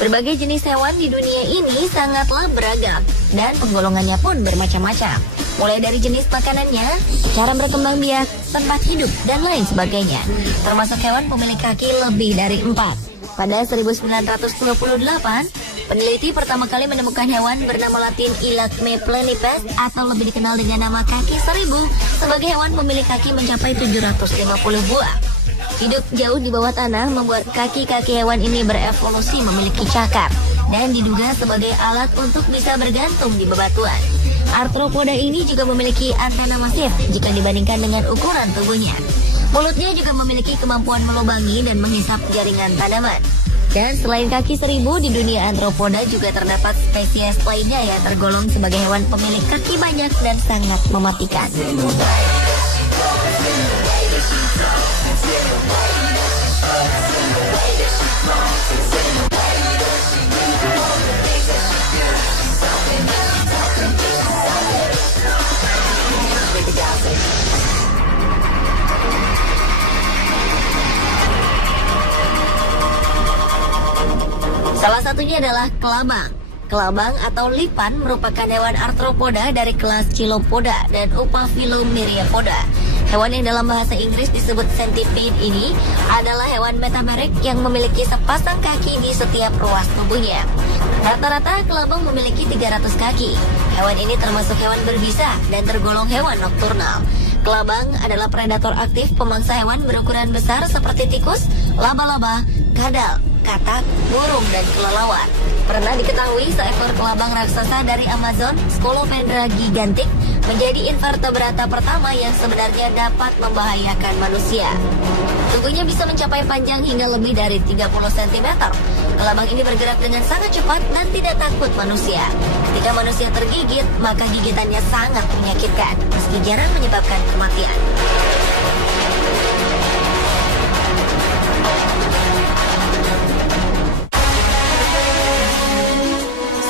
Berbagai jenis hewan di dunia ini sangatlah beragam dan penggolongannya pun bermacam-macam. Mulai dari jenis makanannya, cara berkembang biak, tempat hidup, dan lain sebagainya. Termasuk hewan pemilik kaki lebih dari 4. Pada 1928, peneliti pertama kali menemukan hewan bernama latin Ilacme plenipes atau lebih dikenal dengan nama kaki seribu sebagai hewan pemilik kaki mencapai 750 buah. Hidup jauh di bawah tanah membuat kaki-kaki hewan ini berevolusi memiliki cakar dan diduga sebagai alat untuk bisa bergantung di bebatuan. Arthropoda ini juga memiliki antena masif jika dibandingkan dengan ukuran tubuhnya. Mulutnya juga memiliki kemampuan melubangi dan menghisap jaringan tanaman. Dan selain kaki seribu, di dunia arthropoda juga terdapat spesies lainnya yang tergolong sebagai hewan pemilik kaki banyak dan sangat mematikan. Salah satunya adalah kelabang. Kelabang atau lipan merupakan hewan arthropoda dari kelas Chilopoda dan Myriapoda. Hewan yang dalam bahasa Inggris disebut centipede ini adalah hewan metamerik yang memiliki sepasang kaki di setiap ruas tubuhnya. Rata-rata kelabang memiliki 300 kaki. Hewan ini termasuk hewan berbisa dan tergolong hewan nokturnal. Kelabang adalah predator aktif pemangsa hewan berukuran besar seperti tikus, laba-laba, kadal, katak, burung, dan kelelawar. Pernah diketahui seekor kelabang raksasa dari Amazon, Scolopendra gigantic, menjadi invertebrata pertama yang sebenarnya dapat membahayakan manusia. Tubuhnya bisa mencapai panjang hingga lebih dari 30 cm. Kelabang ini bergerak dengan sangat cepat dan tidak takut manusia. Ketika manusia tergigit, maka gigitannya sangat menyakitkan, meski jarang menyebabkan kematian.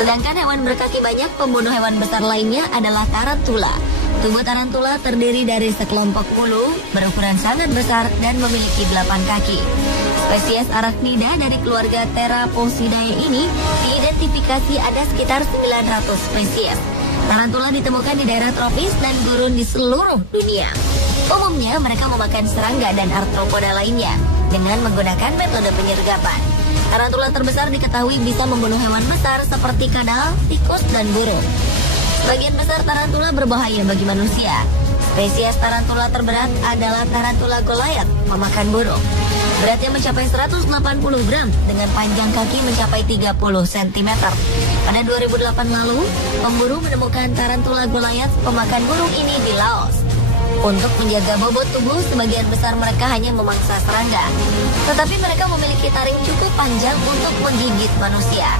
Sedangkan hewan berkaki banyak pembunuh hewan besar lainnya adalah tarantula. Tubuh tarantula terdiri dari sekelompok bulu berukuran sangat besar dan memiliki 8 kaki. Spesies arachnida dari keluarga Theraphosidae ini diidentifikasi ada sekitar 900 spesies. Tarantula ditemukan di daerah tropis dan gurun di seluruh dunia. Umumnya mereka memakan serangga dan arthropoda lainnya dengan menggunakan metode penyergapan. Tarantula terbesar diketahui bisa membunuh hewan besar seperti kadal, tikus, dan burung. Sebagian besar tarantula berbahaya bagi manusia. Spesies tarantula terberat adalah tarantula goliath, memakan burung. Beratnya mencapai 180 gram dengan panjang kaki mencapai 30 cm. Pada 2008 lalu, pemburu menemukan tarantula goliath pemakan burung ini di Laos. Untuk menjaga bobot tubuh, sebagian besar mereka hanya memangsa serangga. Tetapi mereka memiliki taring cukup panjang untuk menggigit manusia.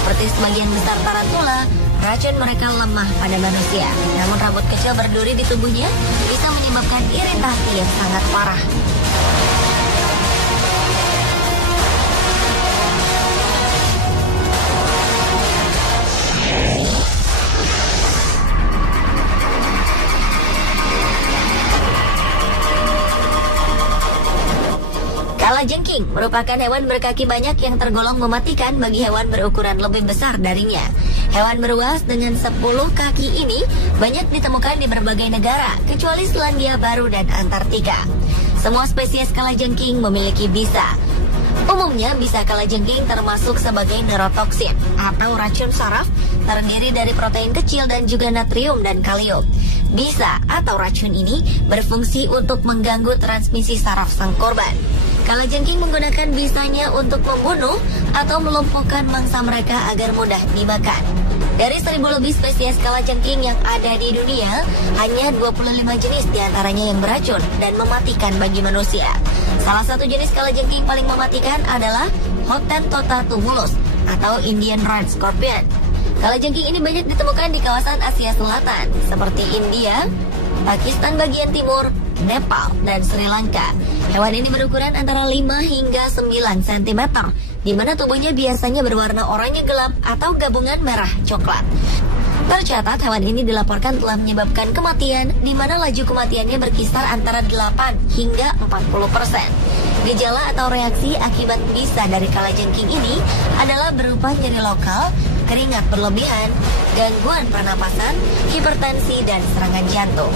Seperti sebagian besar tarantula, racun mereka lemah pada manusia. Namun rambut kecil berduri di tubuhnya bisa menyebabkan iritasi yang sangat parah. Kalajengking merupakan hewan berkaki banyak yang tergolong mematikan bagi hewan berukuran lebih besar darinya. Hewan beruas dengan 10 kaki ini banyak ditemukan di berbagai negara, kecuali Selandia Baru dan Antartika. Semua spesies kalajengking memiliki bisa. Umumnya bisa kalajengking termasuk sebagai neurotoksin atau racun saraf, terdiri dari protein kecil dan juga natrium dan kalium. Bisa atau racun ini berfungsi untuk mengganggu transmisi saraf sang korban. Kalajengking menggunakan bisanya untuk membunuh atau melumpuhkan mangsa mereka agar mudah dimakan. Dari 1000 lebih spesies kalajengking yang ada di dunia, hanya 25 jenis diantaranya yang beracun dan mematikan bagi manusia. Salah satu jenis kalajengking paling mematikan adalah Hottentotta tumulus atau Indian Red Scorpion. Kalajengking ini banyak ditemukan di kawasan Asia Selatan seperti India, Pakistan bagian timur, Nepal, dan Sri Lanka. Hewan ini berukuran antara 5 hingga 9 cm, di mana tubuhnya biasanya berwarna oranye gelap atau gabungan merah coklat. Tercatat hewan ini dilaporkan telah menyebabkan kematian, di mana laju kematiannya berkisar antara 8 hingga 40%. Gejala atau reaksi akibat bisa dari kalajengking ini adalah berupa nyeri lokal, keringat berlebihan, gangguan pernapasan, hipertensi, dan serangan jantung.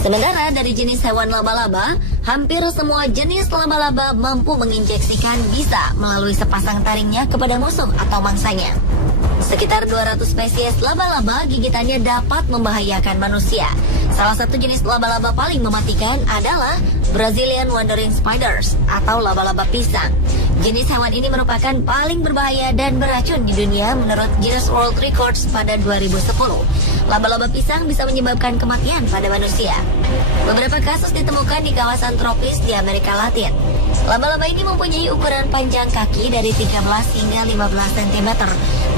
Sementara dari jenis hewan laba-laba, hampir semua jenis laba-laba mampu menginjeksikan bisa melalui sepasang taringnya kepada musuh atau mangsanya. Sekitar 200 spesies laba-laba gigitannya dapat membahayakan manusia. Salah satu jenis laba-laba paling mematikan adalah Brazilian Wandering Spiders atau laba-laba pisang. Jenis hewan ini merupakan paling berbahaya dan beracun di dunia menurut Guinness World Records pada 2010. Laba-laba pisang bisa menyebabkan kematian pada manusia. Beberapa kasus ditemukan di kawasan tropis di Amerika Latin. Laba-laba ini mempunyai ukuran panjang kaki dari 13 hingga 15 cm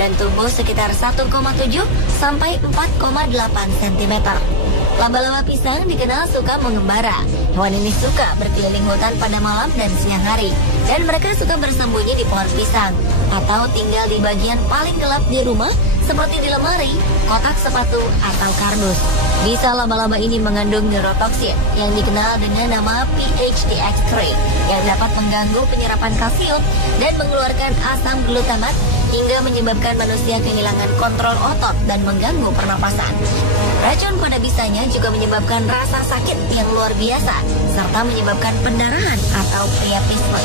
dan tumbuh sekitar 1,7 sampai 4,8 cm. Laba-laba pisang dikenal suka mengembara. Hewan ini suka berkeliling hutan pada malam dan siang hari, dan mereka suka bersembunyi di pohon pisang atau tinggal di bagian paling gelap di rumah seperti di lemari, kotak sepatu, atau kardus. Bisa laba-laba ini mengandung neurotoksin yang dikenal dengan nama PHTX3 yang dapat mengganggu penyerapan kalsium dan mengeluarkan asam glutamat hingga menyebabkan manusia kehilangan kontrol otot dan mengganggu pernapasan. Racun pada bisanya juga menyebabkan rasa sakit yang luar biasa serta menyebabkan pendarahan atau priapisme.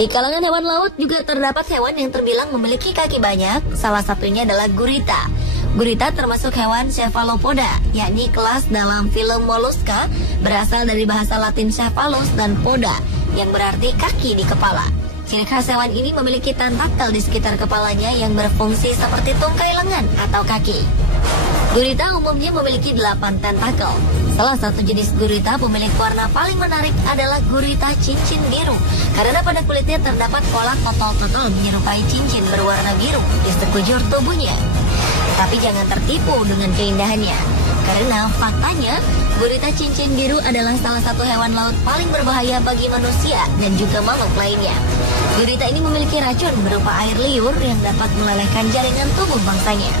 Di kalangan hewan laut juga terdapat hewan yang terbilang memiliki kaki banyak, salah satunya adalah gurita. Gurita termasuk hewan cephalopoda, yakni kelas dalam film Mollusca, berasal dari bahasa Latin cephalus dan poda, yang berarti kaki di kepala. Ciri khas hewan ini memiliki tentakel di sekitar kepalanya yang berfungsi seperti tungkai lengan atau kaki. Gurita umumnya memiliki 8 tentakel. Salah satu jenis gurita pemilik warna paling menarik adalah gurita cincin biru, karena pada kulitnya terdapat pola totol-totol menyerupai cincin berwarna biru di sekujur tubuhnya. Tapi jangan tertipu dengan keindahannya, karena faktanya gurita cincin biru adalah salah satu hewan laut paling berbahaya bagi manusia dan juga makhluk lainnya. Gurita ini memiliki racun berupa air liur yang dapat melelehkan jaringan tubuh bangsanya.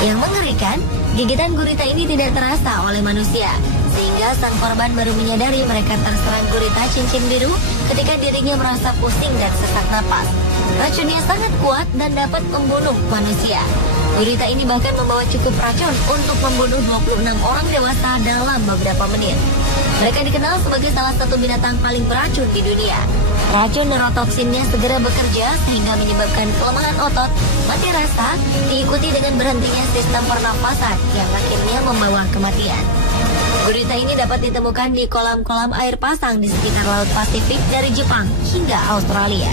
Yang mengerikan, gigitan gurita ini tidak terasa oleh manusia, sehingga sang korban baru menyadari mereka terserang gurita cincin biru ketika dirinya merasa pusing dan sesak napas. Racunnya sangat kuat dan dapat membunuh manusia. Gurita ini bahkan membawa cukup racun untuk membunuh 26 orang dewasa dalam beberapa menit. Mereka dikenal sebagai salah satu binatang paling beracun di dunia. Racun neurotoksinnya segera bekerja sehingga menyebabkan kelemahan otot, mati rasa, diikuti dengan berhentinya sistem pernafasan yang akhirnya membawa kematian. Gurita ini dapat ditemukan di kolam-kolam air pasang di sekitar Laut Pasifik dari Jepang hingga Australia.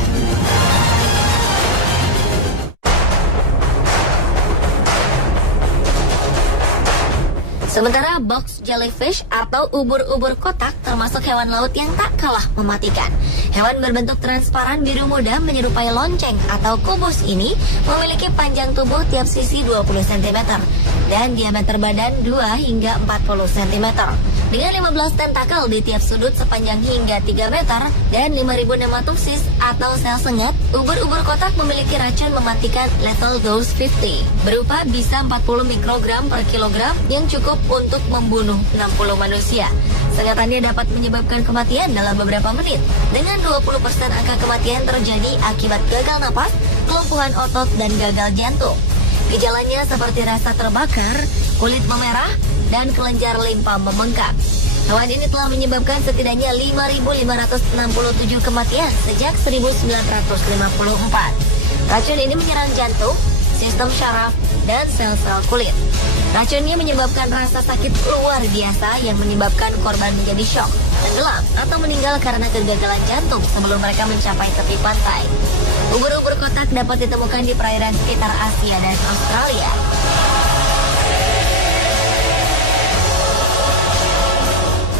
Sementara box jellyfish atau ubur-ubur kotak termasuk hewan laut yang tak kalah mematikan. Hewan berbentuk transparan biru muda menyerupai lonceng atau kubus ini memiliki panjang tubuh tiap sisi 20 cm dan diameter badan 2 hingga 40 cm. Dengan 15 tentakel di tiap sudut sepanjang hingga 3 meter dan 5.000 nematoksis atau sel sengat, ubur-ubur kotak memiliki racun mematikan lethal dose 50 berupa bisa 40 mikrogram per kilogram yang cukup untuk membunuh 60 manusia. Sengatannya dapat menyebabkan kematian dalam beberapa menit. Dengan 20% angka kematian terjadi akibat gagal napas, kelumpuhan otot, dan gagal jantung. Gejalanya seperti rasa terbakar, kulit memerah, dan kelenjar limpa membengkak. Hewan ini telah menyebabkan setidaknya 5.567 kematian sejak 1954. Racun ini menyerang jantung, sistem syaraf, dan sel-sel kulit. Racunnya menyebabkan rasa sakit luar biasa yang menyebabkan korban menjadi syok, tenggelam, atau meninggal karena kegagalan jantung sebelum mereka mencapai tepi pantai. Ubur-ubur kotak dapat ditemukan di perairan sekitar Asia dan Australia.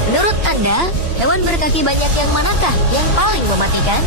Menurut Anda, hewan berkaki banyak yang manakah yang paling mematikan?